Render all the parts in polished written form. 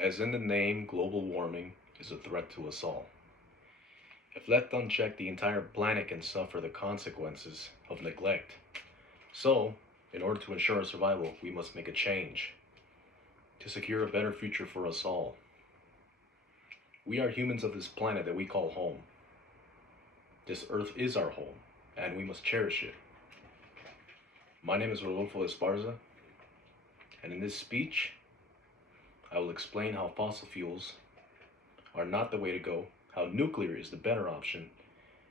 As in the name, global warming is a threat to us all. If left unchecked, the entire planet can suffer the consequences of neglect. So, in order to ensure our survival, we must make a change to secure a better future for us all. We are humans of this planet that we call home. This earth is our home, and we must cherish it. My name is Rodolfo Esparza, and in this speech, I will explain how fossil fuels are not the way to go, how nuclear is the better option,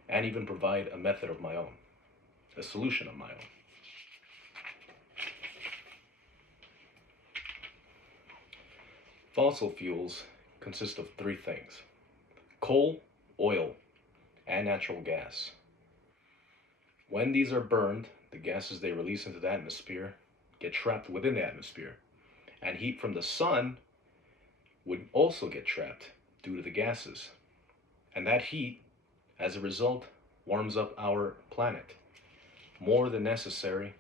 and even provide a method of my own, a solution of my own. Fossil fuels consist of three things: coal, oil, and natural gas. When these are burned, the gases they release into the atmosphere get trapped within the atmosphere, and heat from the sun would also get trapped due to the gases. And that heat, as a result, warms up our planet more than necessary,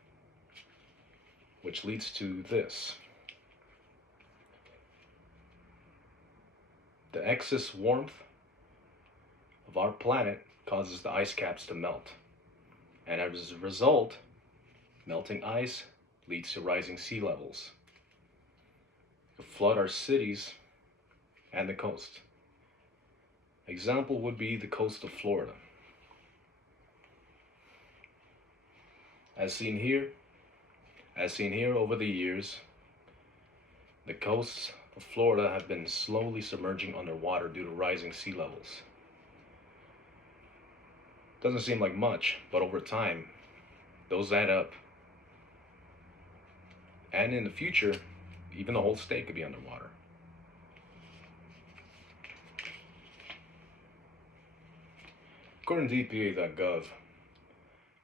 which leads to this. The excess warmth of our planet causes the ice caps to melt. And as a result, melting ice leads to rising sea levels, to flood our cities and the coast. Example would be the coast of Florida. As seen here over the years, the coasts of Florida have been slowly submerging underwater due to rising sea levels. Doesn't seem like much, but over time, those add up. And in the future, even the whole state could be underwater. According to EPA.gov,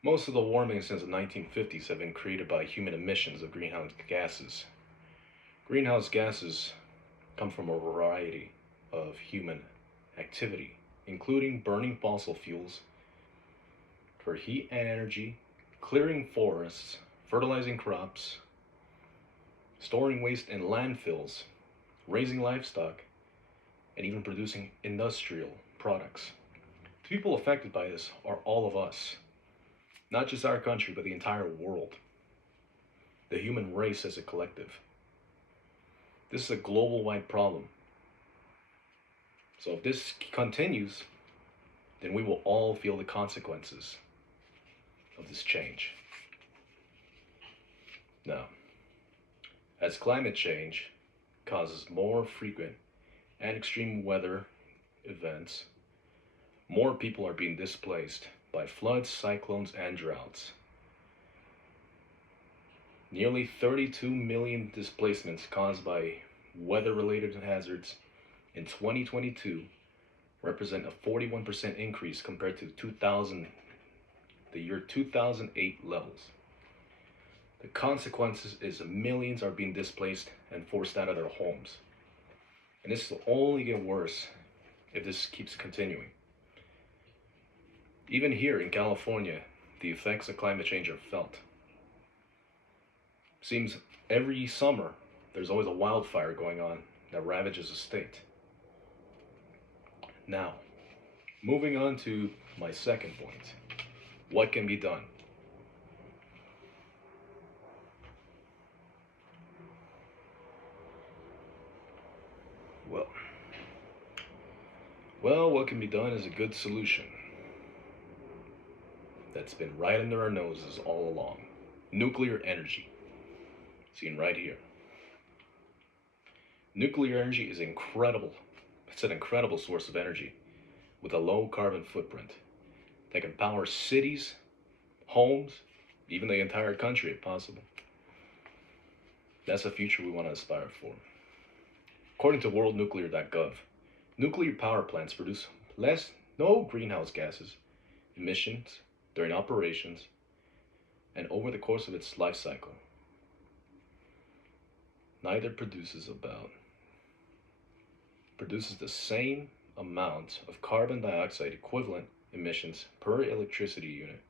most of the warming since the 1950s have been created by human emissions of greenhouse gases. Greenhouse gases come from a variety of human activity, including burning fossil fuels for heat and energy, clearing forests, fertilizing crops, storing waste in landfills, raising livestock, and even producing industrial products. The people affected by this are all of us, not just our country, but the entire world, the human race as a collective. This is a global-wide problem. So if this continues, then we will all feel the consequences of this change. Now, as climate change causes more frequent and extreme weather events, more people are being displaced by floods, cyclones, and droughts. Nearly 32 million displacements caused by weather-related hazards in 2022 represent a 41% increase compared to the year 2008 levels. The consequences is millions are being displaced and forced out of their homes. And this will only get worse if this keeps continuing. Even here in California, the effects of climate change are felt. Seems every summer there's always a wildfire going on that ravages a state. Now, moving on to my second point. What can be done? Well, what can be done is a good solution that's been right under our noses all along. Nuclear energy. Seen right here. Nuclear energy is incredible. It's an incredible source of energy with a low carbon footprint that can power cities, homes, even the entire country if possible. That's the future we want to aspire for. According to worldnuclear.gov, nuclear power plants produce no greenhouse gases emissions during operations and over the course of its life cycle. Neither produces the same amount of carbon dioxide equivalent emissions per electricity unit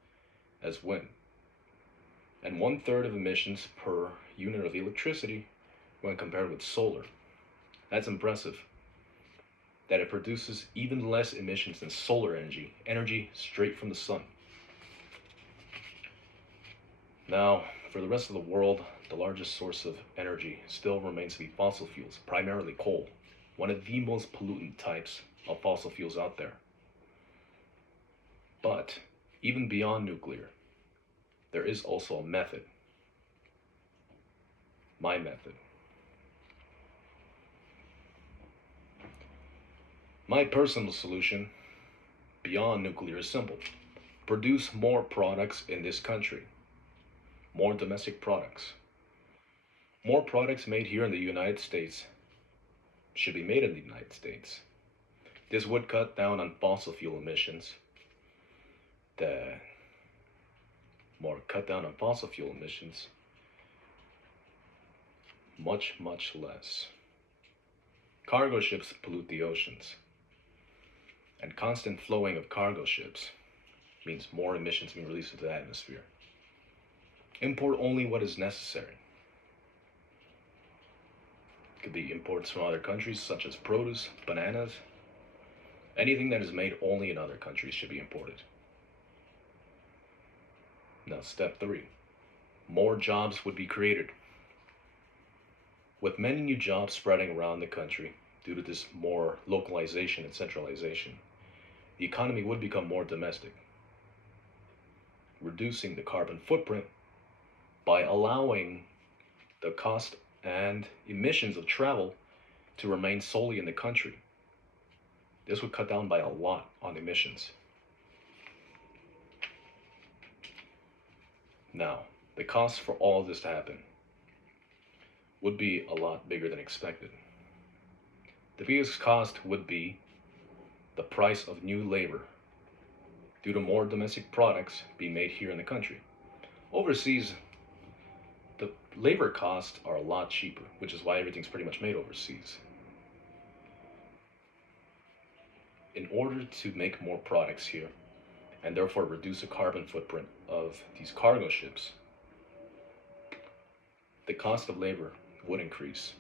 as wind, and 1/3 of emissions per unit of electricity when compared with solar. That's impressive. That it produces even less emissions than solar energy, energy straight from the sun. Now, for the rest of the world, the largest source of energy still remains to be fossil fuels, primarily coal, one of the most pollutant types of fossil fuels out there. But even beyond nuclear, there is also a method. My method. My personal solution beyond nuclear is simple. Produce more products in this country. More domestic products. More products made here in the United States should be made in the United States. This would cut down on fossil fuel emissions. The more cut down on fossil fuel emissions, much less. Cargo ships pollute the oceans, and constant flowing of cargo ships means more emissions being released into the atmosphere. Import only what is necessary. It could be imports from other countries such as produce, bananas. Anything that is made only in other countries should be imported. Now, step 3. More jobs would be created. With many new jobs spreading around the country due to this more localization and centralization, the economy would become more domestic, reducing the carbon footprint by allowing the cost and emissions of travel to remain solely in the country. This would cut down by a lot on emissions. Now, the cost for all of this to happen would be a lot bigger than expected. The biggest cost would be the price of new labor due to more domestic products being made here in the country. Overseas, the labor costs are a lot cheaper, which is why everything's pretty much made overseas. In order to make more products here, and therefore reduce the carbon footprint of these cargo ships, the cost of labor would increase.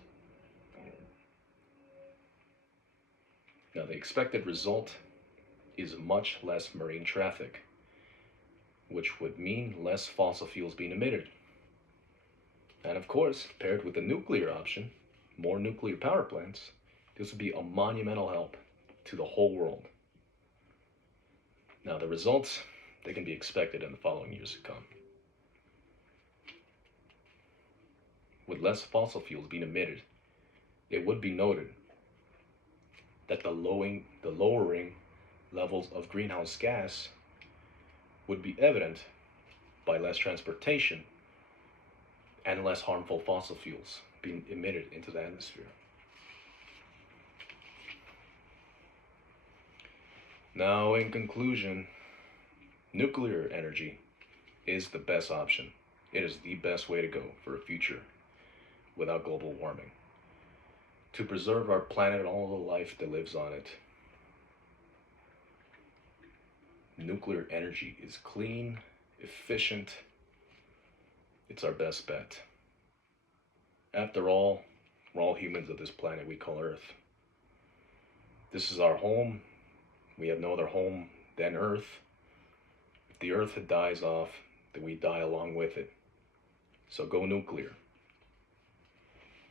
Now, the expected result is much less marine traffic, which would mean less fossil fuels being emitted. And of course, paired with the nuclear option, more nuclear power plants, this would be a monumental help to the whole world. Now, the results, they can be expected in the following years to come. With less fossil fuels being emitted, it would be noted that the lowering levels of greenhouse gas would be evident by less transportation and less harmful fossil fuels being emitted into the atmosphere. Now, in conclusion, nuclear energy is the best option. It is the best way to go for a future without global warming. To preserve our planet and all the life that lives on it, nuclear energy is clean, efficient. It's our best bet. After all, we're all humans of this planet we call Earth. This is our home. We have no other home than Earth. If the Earth dies off, then we die along with it. So go nuclear.